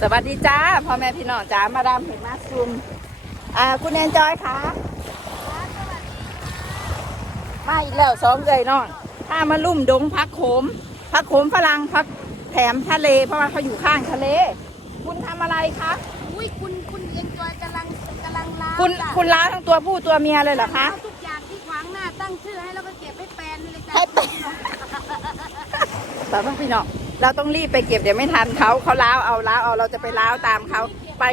สวัสดีจ้าพ่อแม่พี่น้องจ้ามาดามเห็นมาซุมอ่าคุณแอนจอยคะมาอีกแล้วสองเลยน้องถ้ามาลุ่มดงพักโขมพักโขมฝรั่งพักแถมทะเล เพราะว่าเขาอยู่ข้างทะเล คุณทำอะไรคะอุ้ยคุณคุณเอ็นจอยกำลังกำลังล้างคุณจ้ะคุณล้างทั้งตัวผู้ตัวเมียเลยเหรอคะล้างทุกอย่างที่ขวางหน้าตั้งชื่อให้แล้วก็เก็บให้แปลนเลยจ้ะให้แปลนแต่ว่าพี่น้อง เราต้องรีบไปเก็บเดี๋ยวไม่ทันเขาเขาล้าวเอาล้าวเอาเราจะไปล้าวตามเขาไป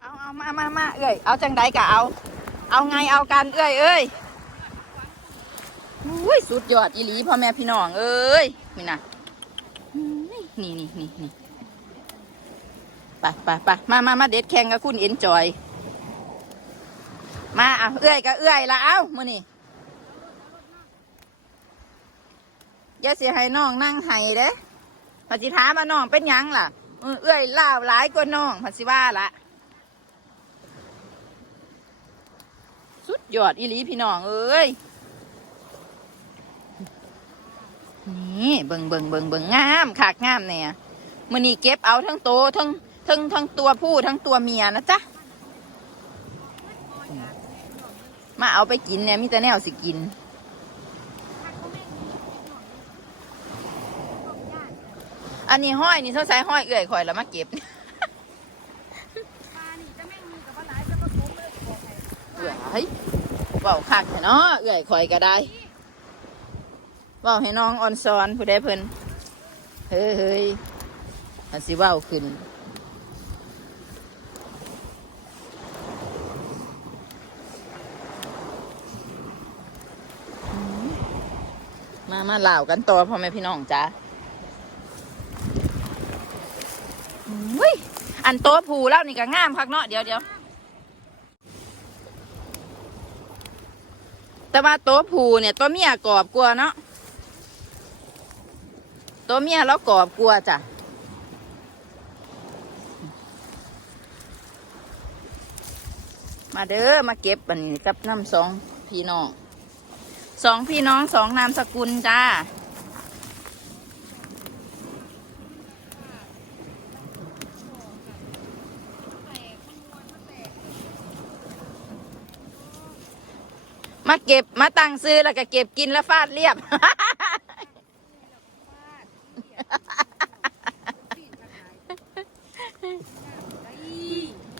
เอาเอามามามาเอ้ยเอาจังใดกะเอา เอาไงเอากันเอ้ยเอ้ย อุ้ยสุดยอดอีหลีพ่อแม่พี่น้องเอ้ยนี่นะนี่นี่นี่นี่ไปไปไปมามามาเด็ดแข่งกับคุณเอ็นจอย มาเอาเอ้ยก็เอ้ยละเอามือนี่อย่าเสียให้น้องนั่งไห้เด้พอจิถามาน้องเป็นยังล่ะเออเอ้ยล่าหลายกว่าน้องพัสิว่าละสุดยอดอีหลีพี่น้องเอ้ย นี่เบิงเบิงเบิงเบิงงามขากงามเนี่ยมือนี้เก็บเอาทั้งโตวทั้งทั้งทั้งตัวผู้ทั้งตัวเมียนะจ๊ะมาเอาไปกินเนี่ยมีแต่แนวสิกิน อันนี้ห้อยนี่เขาใส่ห้อยเอื่อยข่อยแล้วมาเก็บปลานี่จะแม่งมีกับว่าหลายจะผสมเลยบอกให้เอื่อยเฮ้ยเว้าคักแท้เนาะเอื่อยข่อยก็ได้เว้าให้น้องออนซอนผู้ใดเพิ่นเฮ้ยเฮ้ยอันสิว้าขึ้นมามาเล่ากันต่อพ่อแม่พี่น้องจ้าอุ้ยอันโต๊ะผูแล้วนี่ก็งามคักเนาะเดี๋ยวเดี๋ยวแต่ว่าโตัวผู้เนี่ยตัวเมียกรอบกลัวาเนาะ ตัวเมียแล้วกรอบกลัวจ้ะมาเด้อมาเก็บอันกับน้ำสองพี่น้องสองพี่น้องสองนามสกุลจ้ามาเก็บมาตั้งซื้อแล้วก็เก็บกินแล้วฟาดเรียบ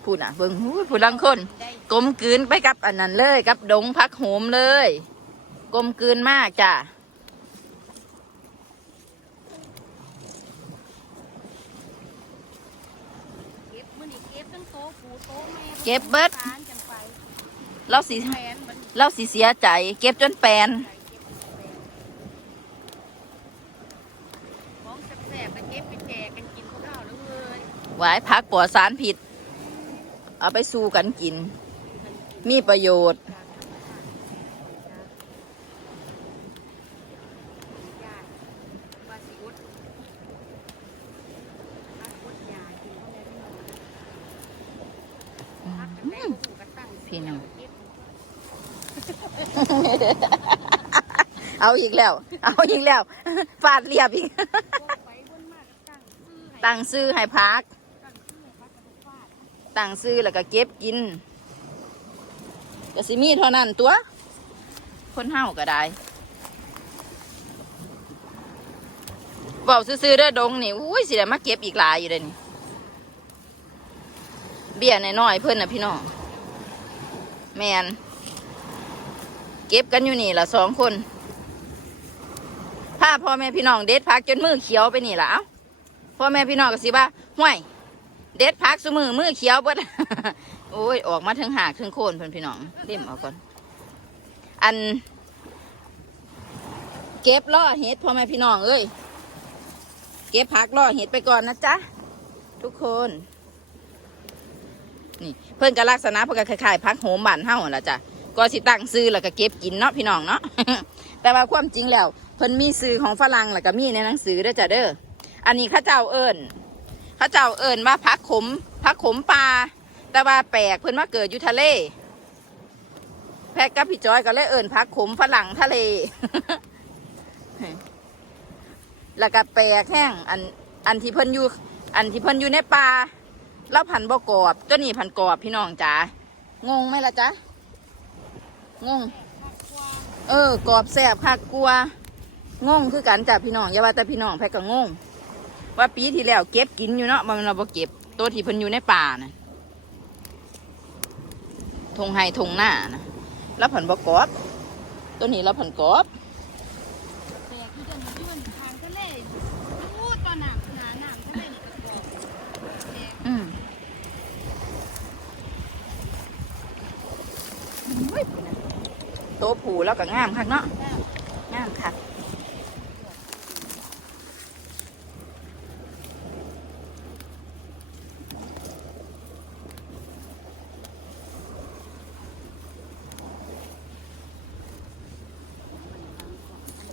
พูดอะเบิ่งหูยผู้ลังคนกลมกลืนไปกับอันนั้นเลยกับดงพักโหมเลยกลมกลืนมากจ้ะเก็บมือนี่เก็บทั้งโต๊ะปูโต๊ะแม่เก็บเบิดทานกันไปเราสิแปลนมันเราสิเสียใจ เก็บจนแปลนของแสบๆไปเก็บไปแจกกันกินข้าวแล้วเลยหวายพักปลอดสารผิด เอาไปสู้กันกิน มีประโยชน์ญาติว่าสิอดพักอดยากินพ่อแม่พี่น้องพักกันได้หูกันตั้งพี่น้องเก็บเอาอีกแล้ว เอาอีกแล้วฟาดเรียบอีกวนไปวนมาก็ตั้งซื้อให้ตั้งซื้อให้พัก ตั้งซื้อให้พักกันทุกฟางซื้อแล้วก็เก็บกินก็สิมีเท่านั้นตัว คนเฮาก็ได้เบาซื้อๆเด้อดงนี่อุ้ยสิได้มาเก็บอีกหลายอยู่เลยนี่เบี้ยน้อยๆเพิ่อนน่ะพี่น้องแมนเก็บกันอยู่นี่ละสองคนพาพ่อแม่พี่น้องเด็ดพักจนมือเขียวไปนี่ละเอ้าพ่อแม่พี่น้องก็สิว่าห่วย เด็ดพักสมือมือเขียวเบิดโอ้ย ออกมาถึงหากถึงโคนเพิ่อนพี่น้องเล่มเอาก่อน อัน เก็บล่อเห็ดพ่อแม่พี่น้องเอ้ย เก็บผักล่อเห็ดไปก่อนนะจ๊ะ ทุกคน นี่เพิ่อนก็ลักษณะเพิ่นก็คล้ายๆผักโหมบ้านเฮาละจ้ะก็สิตั้งซื้อแล้วก็เก็บกินเนาะพี่น้องเนาะแต่ว่าความจริงแล้ว เพิ่นมีซื้อของฝรั่งแล้วก็มีในหนังสือเด้อจ้ะเด้ออันนี้ข้าเจ้าเอิญ เข้าเจ้าเอิญว่าพักขมพักขมปลาแต่ว่าแปลกเพิ่นมาเกิดอยู่ทะเลแพกกับพี่จอยก็เลยเอิญพักขมฝรั่งทะเล แล้วก็แปลกแห้งอันอันที่เพิ่นอยู่ อันที่เพิ่นอยู่ในป่าแล้วพันบกรอบตัวนี้พันกรอบพี่น้องจ๋างงไหมล่ะจ๊ะงง เออกรอบแสบค่ะกลัวงงคือกันจ้ะพี่น้องอย่าว่าแต่พี่น้องแพกก็งง ว่าปีที่แล้วเก็บกินอยู่เนาะมันเราบ่เก็บตัวที่เพิ่นอยู่ในป่านะทงไฮทงหน้านะแล้วผันบกรอบ ตัวนี้แล้วผันกรอบแตกที่จะมีที่มันทางทะเลอู้ตอนหนักหนาหนังทะเลนี่ก็บอกแตกอืมโอ้ยพุ่นน่ะโตวผูแล้วก็งามคักเนาะแล้วงามคัก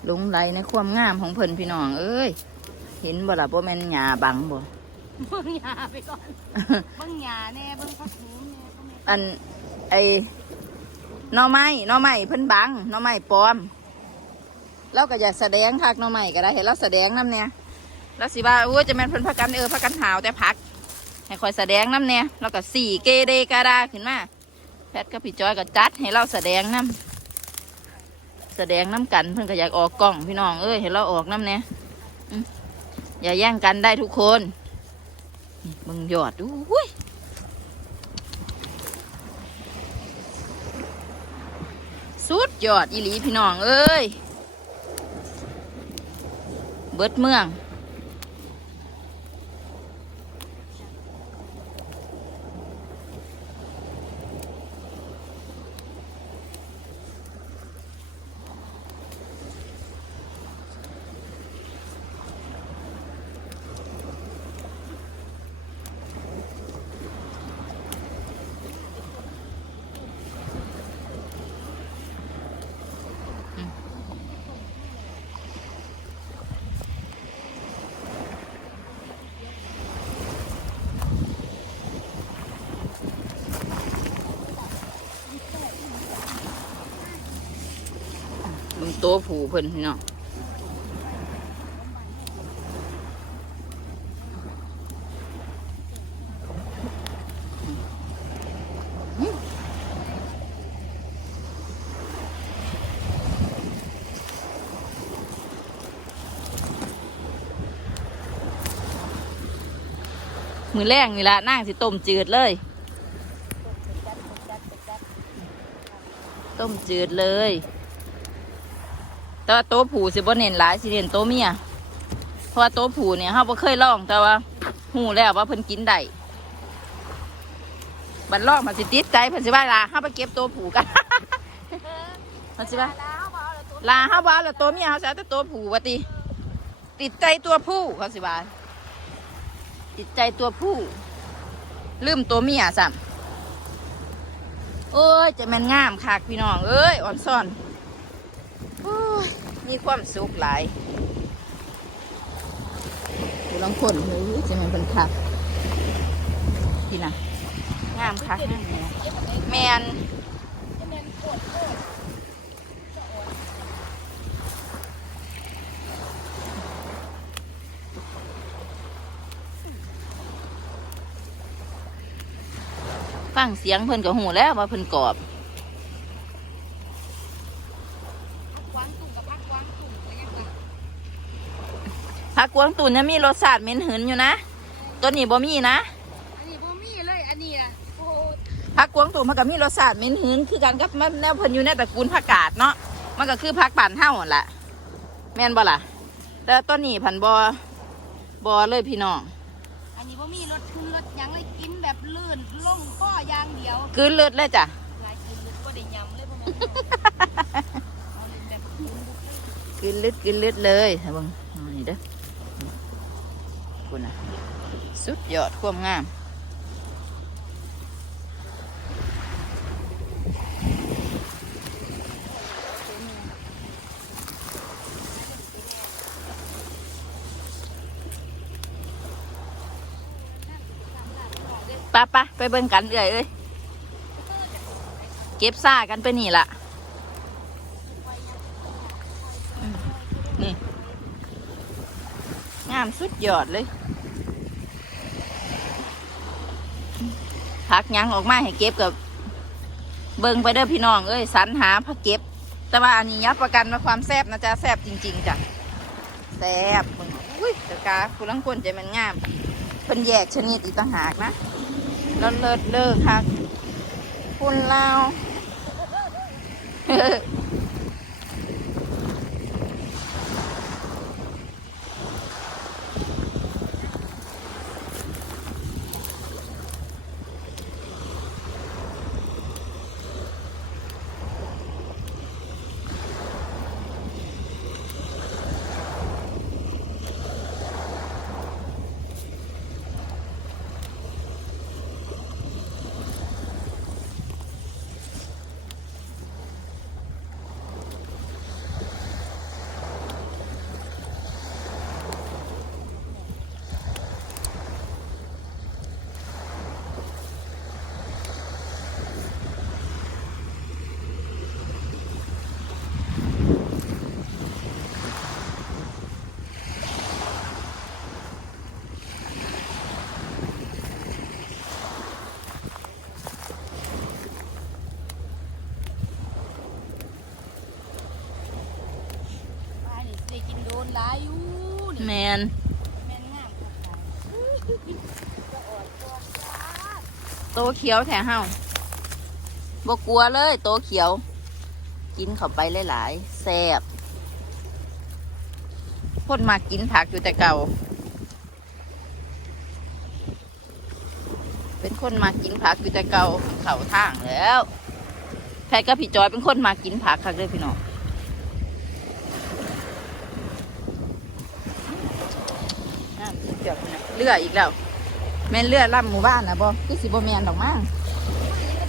หลงไหลในความงามของเพิ่นพี่น้อง เอ้ย เห็นบ่ล่ะบ่แม่นหญ้าบังบ่เบิ่งหยาไปก่อนเบิ่งหยาแน่เบิ่งผักหูแน่เบิ่งแม่อันไอหน่อไม้หน่อไม้เพิ่นบังหน่อไม้ปลอมเราก็อยากแสดงคักหน่อไม้ก็ได้เห็นเราแสดงน้ำเนี่ยแล้วสิว่าโอ้ยจะแม่นเพิ่นพักกันเออพักกันหาวแต่พักให้คอยแสดงน้ำเนี่ยแล้วก็สี่เกเดกาดาขึ้นมาแพทย์กับพี่จอยก็จัดให้เราแสดงน้ำ แสดงน้ำกันเพื่อนก็อยากออกกล้องพี่น้องเอ้ยเห็นเราออกน้ำเนี่ยอย่าแย่งกันได้ทุกคนมึงหยอดดูอุ้ยสุดยอดอีหลีพี่น้องเอ้ย เบิดเมือง ตะผูเพิ่นพี่น้องมือแรงนี่ละนั่งสิต้มจืดเลย ต้มจืดเลย แต่ว่าโต๊ะผูสิบ่เน้นหลายสิเน้นโต๊ะเมียเพราะว่าโต๊ะผูเนี่ยเราบ่เคยลองแต่ว่าหูแล้วว่าเพิ่นกินได้บัดลองมันสิติดใจเพิ่นสิว่าลาเฮาไปเก็บโต๊ะผูกันเพิ่นสิว่าแล้วบ่เอาวตัวลาเฮาบ่เอาแล้วโต๊ะเมียเฮาสิเอาแต่โต๊ะผูว่าติติดใจตัวผู้เขาสิว่าติดใจตัวผู้ลืมตัวเมียซ้ำโอ้ยจะแม่นงามคักพี่น้อง เอ้ยอ่อนซ่อน มีความสุขหลายดูลังคนเฮ้ยจะมันเป็นคักพี่นะงามคักงามแหน่แมนฟังเสียงเพิ่นก็หูแล้วว่าเพิ่นกรอบ กวางตุ่มกับพักกวางตุ่มอะไรอย่างเงี้ย ผักก วางตุนเนี่ยมีรสชาติเหม็นหืนอยู่นะตัวนี้บ่มีนะอันนี้บ่มีเลยอันนี้นะโอ้โหผักกวางตุนมันก็มีรสชาติเหม็นหืนคือกันกับแนวเพิ่นอยู่ในตระกูลผักกาดเนาะมันก็คือผักป่านเท่าหั่นล่ะแม่นบ่ล่ะแต่ตัวนี้ผันบอบอเลยพี่น้องอันนี้บ่มีรสคือรสหยังเลยกินแบบลื่นล่งข้อย่างเดียวกืนเลือดเลยจ้ะ หลายกินลึกบ่ได้ยำเลยพวกนั้นเอาเลยแบบกินบุฟเฟ่ต์กืนเลือดกืนเลือดเลยให้เบิ่งเอานี่เด้อ คุณนะสุดยอดความงามปะปะไปเบิ่งกันเอ้ยเอ้ยเก็บซ่ากันไปนี่ล่ะ สุดยอดเลยพักยังออกมาให้เก็บกับ เบิงไปเด้อพี่น้องเอ้ยสรรหาพักเก็บ แต่ว่าอันนี้ยับประกันมาความแซ่บนะจ๊ะแซ่บจริง ๆจ้ะแซ่บเบิ่งอุ้ยเดกาคุณลังคนใจมันงามเพิ่นแยกชนิดอีกต่างหากนะแล้วเลิศเลิศค่ะคุณลาวปลานี่สิได้กินโดนหลายอยู่นี่ แมน แม่นงามครับจะอ่อนตัวจ้า โตเขียวแถเฮาบกลัวเลย โตเขียว กินเข้าไปหลายๆแซ่บคนมากินผักอยู่แต่เก่า เป็นคนมากินผักอยู่แต่เก่าเข่าทางแล้วแพทกับพี่จอยเป็นคนมากินผักคักเลยพี่น้องเจือกนะเลืออีกแล้ว แม่นเลือดล่ำหมู่บ้านนะบ่คือสิบ่แมนดอกมั้ง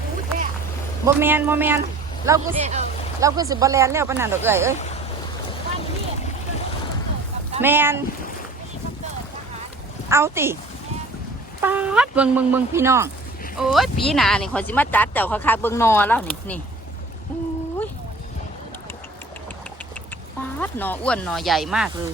อู้แท้บ่แมนบ่แมนเราคือเราคือสิบ่แลนแล้วปานนั้นดอกเอ้ยเอ้ยแมนเอาติปาดเบิ่งเบิ่งเบิ่งพี่น้อง โอ้ยปีหน้านี่ขอยสิมาจัดเจ้าคักๆเบิ่งนอแล้วนี่นี่โอ้ยปาดนออ้วนนอใหญ่มากเลย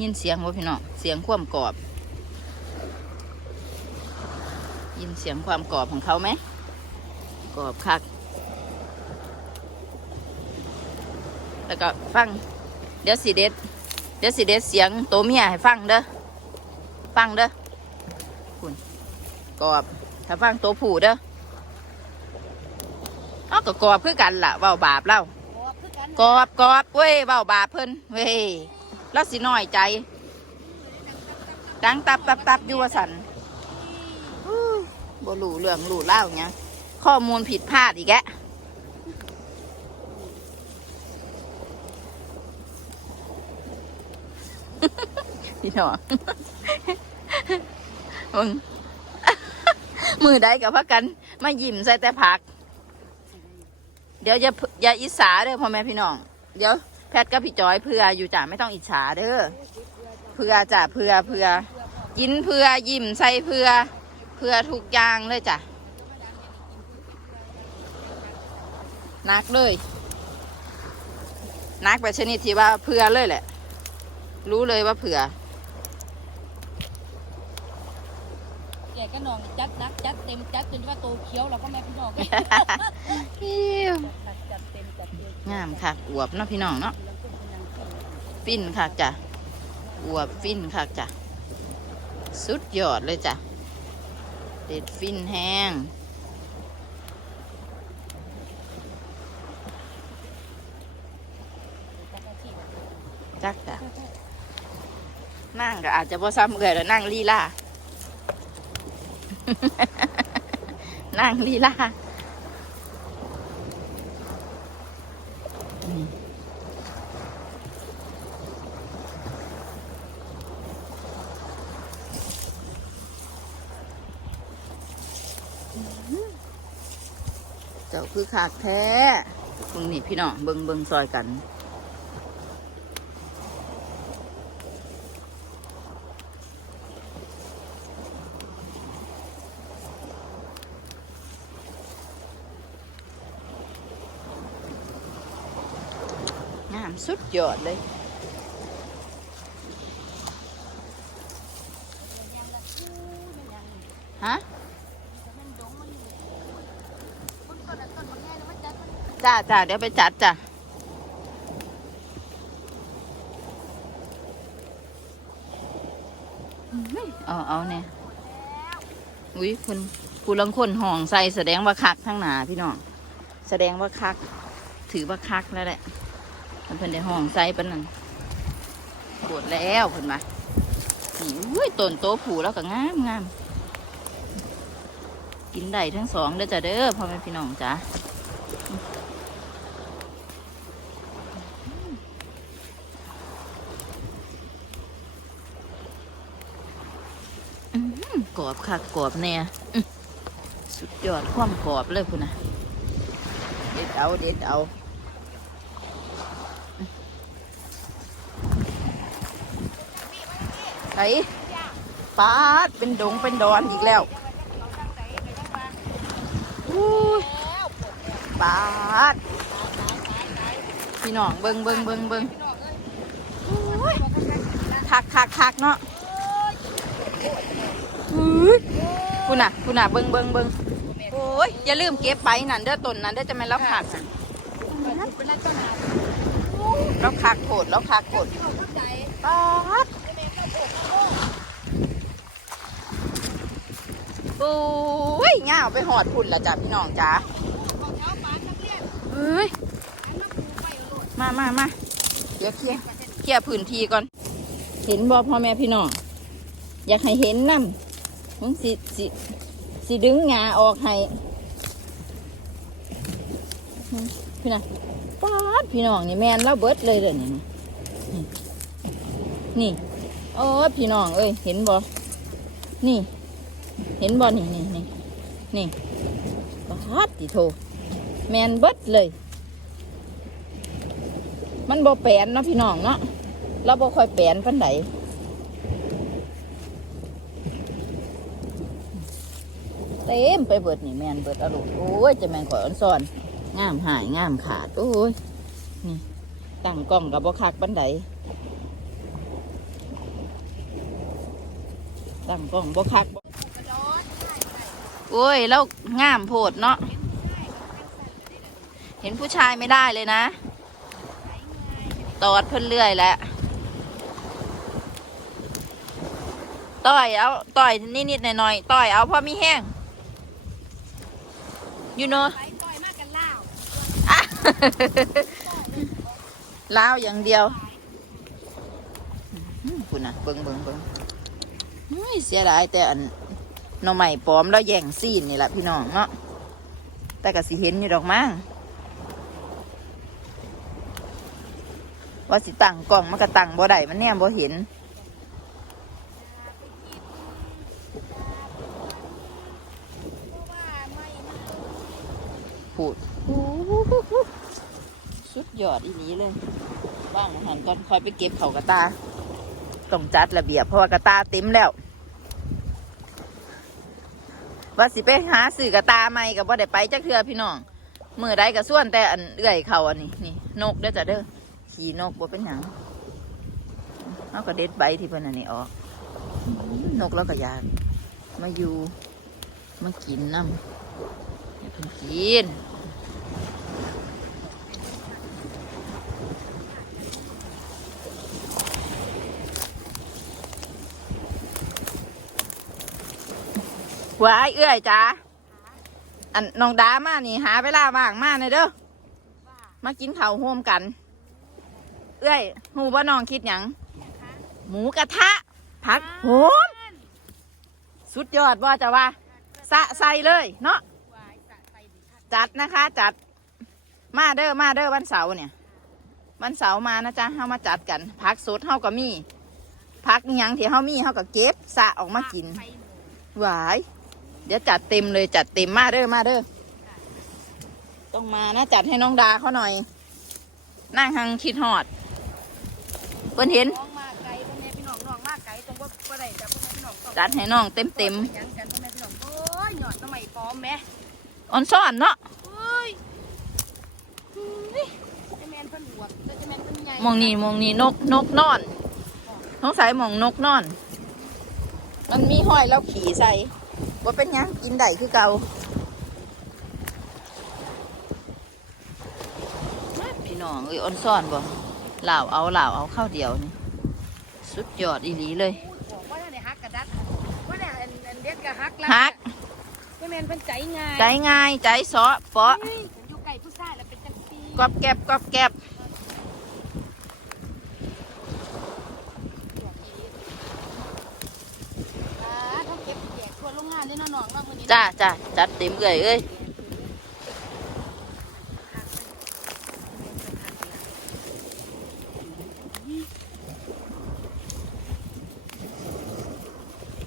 ยินเสียงบ่พี่น้องเสียงความกรอบ ยินเสียงความกรอบของเขาไหมกรอบคัก แล้วก็ฟัง เดี๋ยวสิเด็ด เดี๋ยวสิเด็ดเสียงโตเมียให้ฟังเด้อฟังเด้อคุณกรอบ ถ้าฟังโตผู้เด้อเอาก็กรอบคือกันล่ะเว้าบาปเล่าบ่คือกันกรอบกรอบเว้ยเบาบาปเพิ่นเว้ย แล้วสิน้อยใจ ดังตับตับตับอยู่ว่าสันบ่รู้เรื่องรู้เล่าเนี้ยข้อมูลผิดพลาดอีกแกะพี่น้องมึงมือใดกับพักกันมายิ้มใส่แต่ผัก เดี๋ยวอย่าอย่าอิจฉาเด้อพ่อแม่พี่น้อง เดี๋ยว ทย์กับพี่จอยเพื่ออยู่จ้ะไม่ต้องอิจฉาเด้อเพื่อจ้ะเพื่อเพื่อกินเพื่อยิ้มใส่เพื่อเพื่อทุกอย่างเลยจ้ะนักเลยนักแบบชนิดที่ว่าเพื่อเลยแหละ รู้เลยว่าเผื่อแกก็นองจัดนักจัดเต็มจัดจนว่าโตเขียวเราก็แม่พี่น้องจัดหนักจัดเต็มจัดเต็มงามค่ะอวบเนาะพี่น้องเนาะ ฟินค่ะจ้ะอวบฟินค่ะจ้ะสุดยอดเลยจ้ะเด็ดฟินแห้งจักจ้ะนั่งก็อาจจะบ่ซ้ำเกิดแล้วนั่งลีลา นั่งลีลา จ้าคือขากแท้เบิ่งนี่พี่น้องเบิงเบิงซอยกันงามสุดยอดเลยาจ้าเดี๋ยวไปจัดจ้ะเอาเอาเนี่ยอุ้ยคุณผู้ลังคนห่องใส่แสดงว่าคักทั้งหนาพี่น้องแสดงว่าคัก ถือว่าคักแล้วแหละมันเพิ่นได้ห้องใส่ปานนั้นปวดแล้วเพิ่นมานี่อุ้ยต้นโตผูแล้วก็งามงามกินได้ทั้งสองเด้อจ้ะเด้อพ่อแม่พี่น้องจ้ะอื้ อหือกรอบคักกรอบแน่สุดยอดความกรอบเลยพุ่นะเด็ดเอาเด็ดเอาไอ้ปาดเป็นดงเป็นดอนอีกแล้วอู้ยปาดพี่น้องเบิงเบิงเบิงเบิงคักคักคักเนาะ คุณน่ะคุณน่ะเบิงเบิงเบิงโอ้ยอย่าลืมเก็บไปนั่นเด้อต้นนั่นเด้อจะไม่นแล้วคักน่ะแล้วคักโผดแล้วคักโผดปาดโอ้ยง่าวไปหอดพุ่นละจ้ะพี่น้องจ้าเอ้ยมามามาเดี๋ยวเคลียร์เคลียร์พื้นที่ก่อน เห็นบ่พ่อแม่พี่น้อง อยากให้เห็นน้ำ มึงสิสิสิดึงงาออกให้หึพี่น่ะป๊าดพี่น้องนี่แมนแล้วเบิดเลยเลยนี่นี่โอ้พี่น้องเอ้ยเห็นบ่นี่ เห็นบอลนี่นี่นี่นี่บาดติโทแมนเบิดเลย มันบ่แปนเนาะพี่น้องเนาะเราบ่ค่อยแปนปันได เต็มไปเบิดนี่แมนเบิดอรุณโอ้ยจะแมนขอยอ่อนซ่อนงามหายงามขาดโอ้ยนี่ตั้งกล้องกับบ่คักปันไดตั้งกล้องบ่คักโอ้ยแล้วงามโพดเนาะเห็นผู้ชายไม่ได้เลยนะ ตอดเพิ่นเรื่อยแหละต่อยเอาต่อยนิดๆหน่อยๆต่อยเอาพราะมีแห้ง อยู่เนาะไปต่อยมากกันล่าวอะลาวอย่างเดียวคุณนะเบิงเบิงเบิงอุ้ยเสียดายแต่อันหน่อใหม่ปลอมแล้วแย่งซีนนี่แหละพี่น้องเนาะแต่ก็สิเห็นอยู่ดอกมั้งว่าสิตั้งกล้องมันก็ตั้งบ่ได้มันแนมบ่เห็น เพราะว่าไม่มาก พูดสุดยอดอีนี้เลยว่างหารก่อนคอยไปเก็บเขากระตาต้องจัดระเบียบเพราะว่ากระตาเต็มแล้วว่าสิไปหาสื่อกระตาใหม่กับว่าได้ไปจักเทือพี่น้องมือใดก็ส่วนแต่อันเอื่อยเขาอันนี้นี่นกเด้อจ้ะเด้อขี่นกบ่เป็นหยังเอาก็เด็ดใบที่เพิ่นอันนี้ออกนกแล้วก็ยากมาอยู่มากินน้ำ กินว้ายเอื้อยจ้าอันน้องดามานี่หาเวลาว่างมาหน่อยเด้อมากินข้าวร่มกัน เอื้อยหูว่าน้องคิดหยังหมูกระทะผักโหมสุดยอดว่าจะว่า สะใส่เลยเนาะ จัดนะคะ จัดมาเด้อมาเด้อวันเสาร์เนี่ย วันเสาร์มานะจ๊ะเฮามาจัดกันผักสดเฮาก็มีผักอิหยังที่เฮามีเฮาก็เก็บสะออกมากินไปหนูหวายเดี๋ยวจัดเต็มเลยจัดเต็มมาเด้อมาเด้อต้องมานะจัดให้น้องดาเขาหน่อย นั่งหังคิดหอดเพิ่นเห็นน้องมาไกลพ่อแม่พี่น้องน้องมาไกลตรงว่าบ่ได้จ้ะพ่อแม่พี่น้องต้องจัดให้น้องเต็มเต็มหยังกันพ่ อแม่พี่น้องโอ้ยหยอดสมัยปลอมแหม่ๆอ่อนซ่อนเนาะเฮ้ยเฮ้ยเจะแมนเพิ่นบวกเจะแมนเพิ่นใหญ่มองนี่มองนี่นกนกนอนสงสัยหมองนกนอน มันมีห้อยแล้วขี่ใส่ว่าเป็นหยังกินได้คือเก่าพี่น้องเอ้ยอ่อนซ่อนบ่เหล่าเอาเหล่าเอาข้าวเดียวนี่สุดยอดอีหลีเลยบอกว่าได้ฮัก แมนเพิ่นใจง่ายใจง่ายใจซอเปาะเฮ้ยอยู่ไก่ผู้ชายแล้วเป็นจังซี่กรอบแกบกรอบแกบอ่าเขาเก็บแจกทั่วโรงงานด้วยเนาะน้องว่ามื้อนี้จ้าจ้าจัดเต็มเลยเอ้ย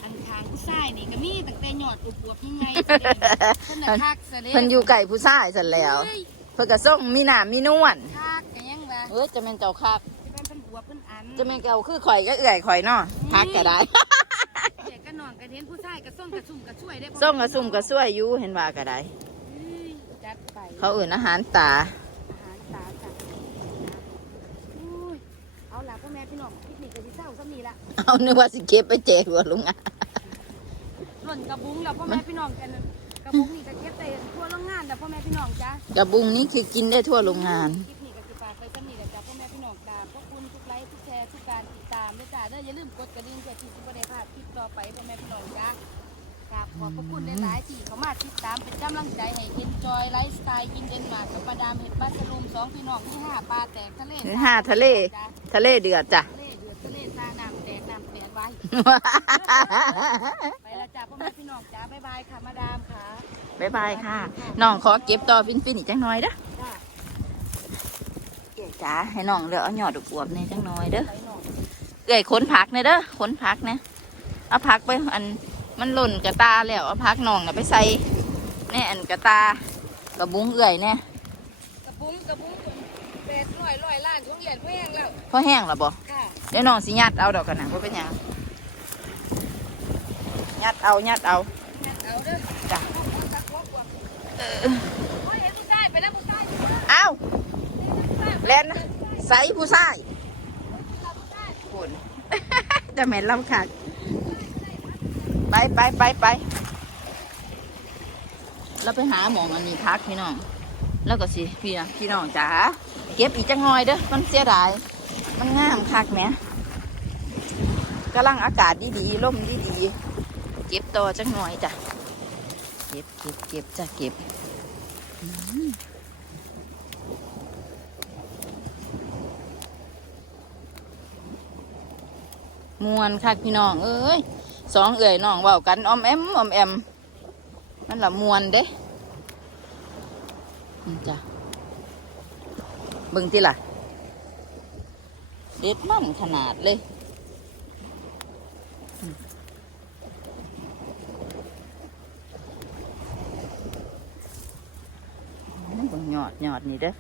อันทางผู้ชายนี่ก็ มีตั้งแต่หยอดอวบๆยังไงเพิ่นน่ะคักซะเด้เพิ่นอยู่ไก่ผู้ชายสันแล้ว เฮ้ยเพิ่นก็ส่งมีหนามมีนวลคักกันยังวะเอ้ยจะเป็นเจ้าคักจะเป็นเพิ่นบวบเพิ่นอันจะเป็นเก่าคือข่อยก็เอื่อยข่อยเนาะพักก็ได้ เด็กก็นอนกันเห็นผู้ชายก็ส่งกระซุ่มกระช่วยได้ส่งกระซุ่มกระซวยอยู่เห็นว่าก็ได้ เฮ้ยจัดไปเขาเอื่นอาหารตา อาหารตาจัดนะอุ้ยเอาล่ะพ่อแม่พี่น้องพิกนิกกันที่เศร้าซ้ำนี่ละ เอานึกว่าสิเก็บไปแจกหัวลุงอะ หล่นกระบุงแล้วพ่อแม่พี่น้องกันกระบุงนี่ก็เก็บแต่ทั่วโรงงานแต่พ่อแม่พี่น้องจ้ะกระบุงนี้คือกินได้ทั่วโรงงาน คลิปนี้ก็คือฝากไปซ้ำนี่แหละจ้ะพ่อแม่พี่น้องกราบขอบคุณทุกไลค์ทุกแชร์ทุกการติดตามด้วยจ้ะเด้ออย่าลืมกดกระดิ่งเพื่อที่จะไม่ได้พลาดคลิปต่อไปพ่อแม่พี่น้องจ้ะกราบขอบพระคุณหลายๆที่เขามาติดตามเป็นกำลังใจให้เอ็นจอยไลฟ์สไตล์กินเดนมาร์กกับมาดามเห็ดบ้านสลุมสองพี่น้องที่ห้าปลาแตกทะเลหรือห้าทะเล จ้ะทะเลเดือดจ้ะ ว้ไปแล้วจ้าพ่อแม่พี่น้องจ้าบ๊ายบายค่ะมาดามค่ะบ๊ายบายค่ะ น้องขอเก็บต่อฟินฟินๆอีกจังหน่อยเด้อจ้าเก๋จ๋าให้น้องเลือกเอาหยอดอวบๆในจังหน่อยเด้อไปน้องเอ้ยขนผักเนี่ยเด้อขนผักเนี่ยเอาผักไปอันมันหล่นกระตาแล้วเอาผักน้องน่ะไปใส่แน่อันกระตากระบุ้งเอื่อยเนี่ยกระปุ้งกระปุ้ง แปดร้อยร้อยล้านทุเรียนแพงแล้วพอแห้งแล้วบ่ค่ะเดี๋ยวน้องสิยัดเอาดอกกันนะว่าเป็นหยังยัดเอายัดเอางั้นเอาเด้อจ้ะเอาเอาสักครบกว่าเออโอ้ยเห็นผู้ชายไปแล้วผู้ชายเอาผู้ชายแลนนะใส่ผู้ชายคุณ จะเหม็นลำขาดไปไปไปไปเราไปหาหมองอันนี้พักพี่น้อง แล้วก็สิพี่น้องพี่น้องจ๋า เก็บอีกจังหน่อยเด้อมันเสียดาย มันงามคักแหมกำลังอากาศดีๆลมดีๆเก็บต่อจังหน่อยจ้ะเก็บเก็บเก็บจ้ะเก็บมวนคักพี่น้องเอ้ยสองเอ่ยน้องเว้ากันอมแอมอมแอมมันละมวนเด้จ้ะ เบิ่งติล่ะ เด็ดมันขนาดเลยอืมเบิ่งหยอดหยอดนี่เด้อ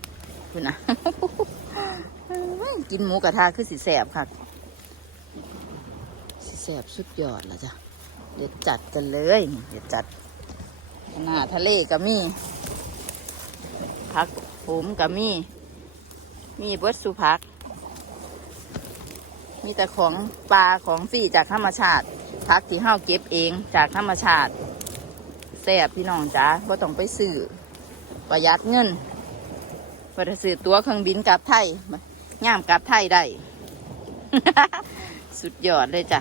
คุณนะกินหมูกระทะคือสิแสบค่ะสิแสบสุดยอดละจ้ะ เด็ดจัดกันเลยนี่เด็ดจัดหน้าทะเลก็มีผักผมก็มี มีเบิดสุผัก มีแต่ของปลาของฟรีจากธรรมชาติผักที่เฮาเก็บเองจากธรรมชาติแซ่บพี่น้องจ้าบ่ต้องไปซื้อประหยัดเงินพอจะซื้อตั๋วเครื่องบินกลับไทยย่ามกลับไทยได้ สุดยอดเลยจ้ะ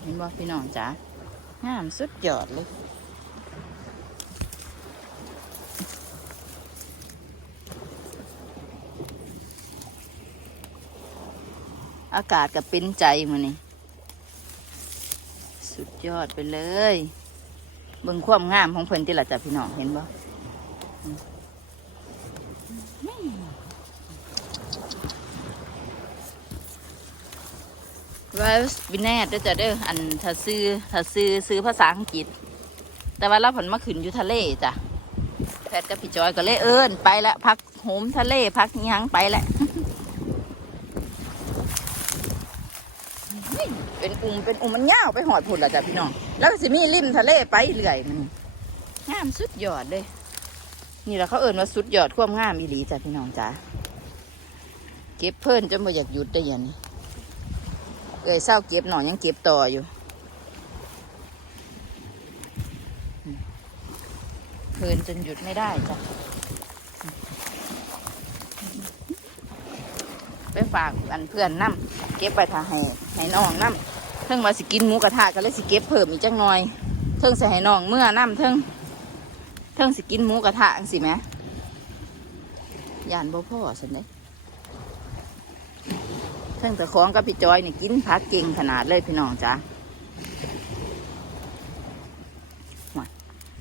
เห็นบ่พี่น้องจ้า งามสุดยอดเลย อากาศกับเป็นใจมือนี่สุดยอดไปเลย เบิ่งความงามของเพิ่นที่ละจ้ะพี่น้องเห็นบ่ อืมแวไรส์บินแนดด้อจ้ะเด้ออันถ้าซื้อถ้าซื้อซื้อภาษาอังกฤษ แต่ว่าเราผลมาขึ้นอยู่ทะเลจ้ะแพทกับพี่จอยก็เลยเอิญไปละพักโหมทะเลพักอิหยังไปละเป็นอุ่มเป็นอุ่มมันเงาวไปหอดผุดละจ้ะพี่น้อง แล้วสิมีริมทะเลไปเรื่อยมันงามสุดยอดเลย นี่แหละเขาเอิญว่าสุดยอดความงามอีหลีจ้ะพี่น้องจ้ะเก็บเพิ่นจนบ่อยากหยุดได้ยันนี้ เอ้ยเศร้าเก็บหน่อยยังเก็บต่ออยู่เพลินจนหยุดไม่ได้จ้ะไปฝากอันเพื่อนน้ำเก็บไปทาให้ให้น้องน้ำเทิงว่าสิกินหมูกระทะก็เลยสิเก็บเพิ่มอีกจังหน่อยเทิงใสิให้น้องเมื่อน้ำเทิงเทิงสิกินหมูกระทะจังสิแหมยานบ่พ่อสันเด้ เทิงต่ของกับพี่จอยนี่กินผักเก่งขนาดเลยพี่น้องจ้ะ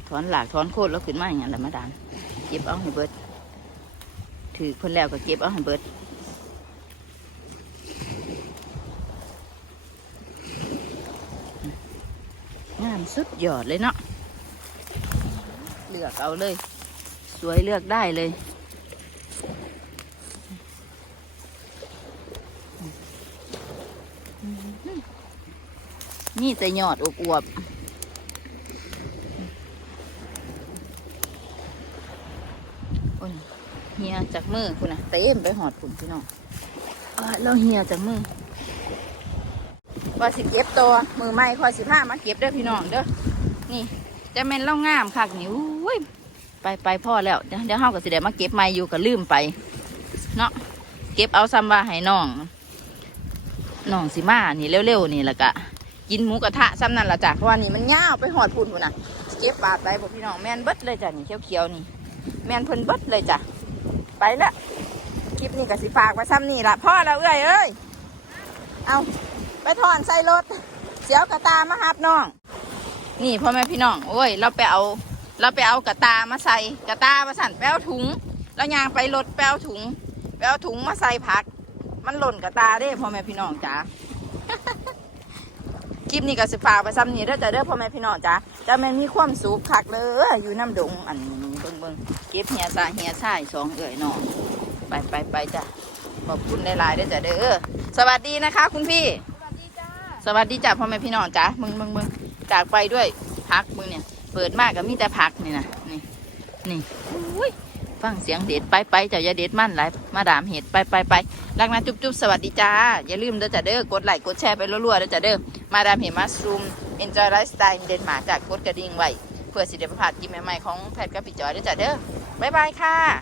ถอนหลากถอนโคตรแล้วขึ้นมาอย่างนั้นแหละมาดามเก็บเอาให้เบิดถือคนแล้วก็เก็บเอาให้เบิดงามสุดยอดเลยเนาะเลือกเอาเลย สวยเลือกได้เลย นี่แต่ยอดอวบๆโอ้ยเฮียจากมือคุณนะเต็มไปหอดคุณพี่น้องเราเฮียจากมือว่าสิเก็บตัวมือไม้คอยสิผ้ามาเก็บเด้อพี่น้องเด้อนี่จะแม่นเล่างามคักนี่อุ้ยไปไปพ่อแล้วเดี๋ยวเดี๋ยวเฮาก็สิได้มาเก็บไม้อยู่ก็ลืมไปเนาะเก็บเอาซัมบาให้น้องน้องสิมานี่เร็วๆนี่แหละกะ กินหมูกระทะซ้ำนั่นละจ้ะเพราะว่านี่มันยาวไปหอดพุ่นพุ่นน่ะเก็บปาดไปบอกพี่น้องแม่นเบิดเลยจ้ะนี่เขียวๆนี่ แมนเพิ่นเบิดเลยจ้ะไปละคลิปนี้ก็สิฝากไว้ซ้ำนี่ละพ่อเราเอ้ยเอ้ยเอาไปถอนใส่รถเสียวกระตามาหับน้อง นี่พ่อแม่พี่น้องโอ้ย เราไปเอาเราไปเอากระตามาใส่กระตามาสั่นไปเอาถุงแล้วยางไปรถไปเอาถุงไปเอาถุงมาใส่ผัก มันหล่นกระตาเด้พ่อแม่พี่น้องจ้า คลิปนี้ก็สิฝากไปซ้ำนี่เด้อจ้ะเด้อพ่อแม่พี่น้องจ้าจะแม่นมีความสุขคักเลยอยู่น้ำดงอันเบิ่งเบิ่งเก็บเหียซาเหียชายสองเอ่ยน้องไปไปไปจ้ะขอบคุณหลายๆเด้อจ้ะเด้อสวัสดีนะคะ คุณพี่ สวัสดีจ้าสวัสดีจ้ะพ่อแม่พี่น้องจ้ามึงมึงมึงจากไปด้วยพักมึงเนี่ย เปิดมากก็มีแต่พักนี่นะนี่นี่อุ้ย ฟังเสียงเด็ดไปไปเจ้าอย่าเด็ดมั่นหลายมาดามเห็ดไปไปไปรักนะจุ๊บจุ๊บสวัสดีจ้า อย่าลืมเด้อจ้ะเด้อกดไลค์กดแชร์ไปรัวๆเด้อจ้ะเด้อมาดามเห็ดมัสรูมเอนจอยไลฟ์สไตล์เดนมาร์กจากกดกระดิ่งไว้เพื่อสิเดประพาดกินใหม่ๆของแพทย์กับพี่จอยเด้วยจ้ะเด้อบ๊ายบายค่ะ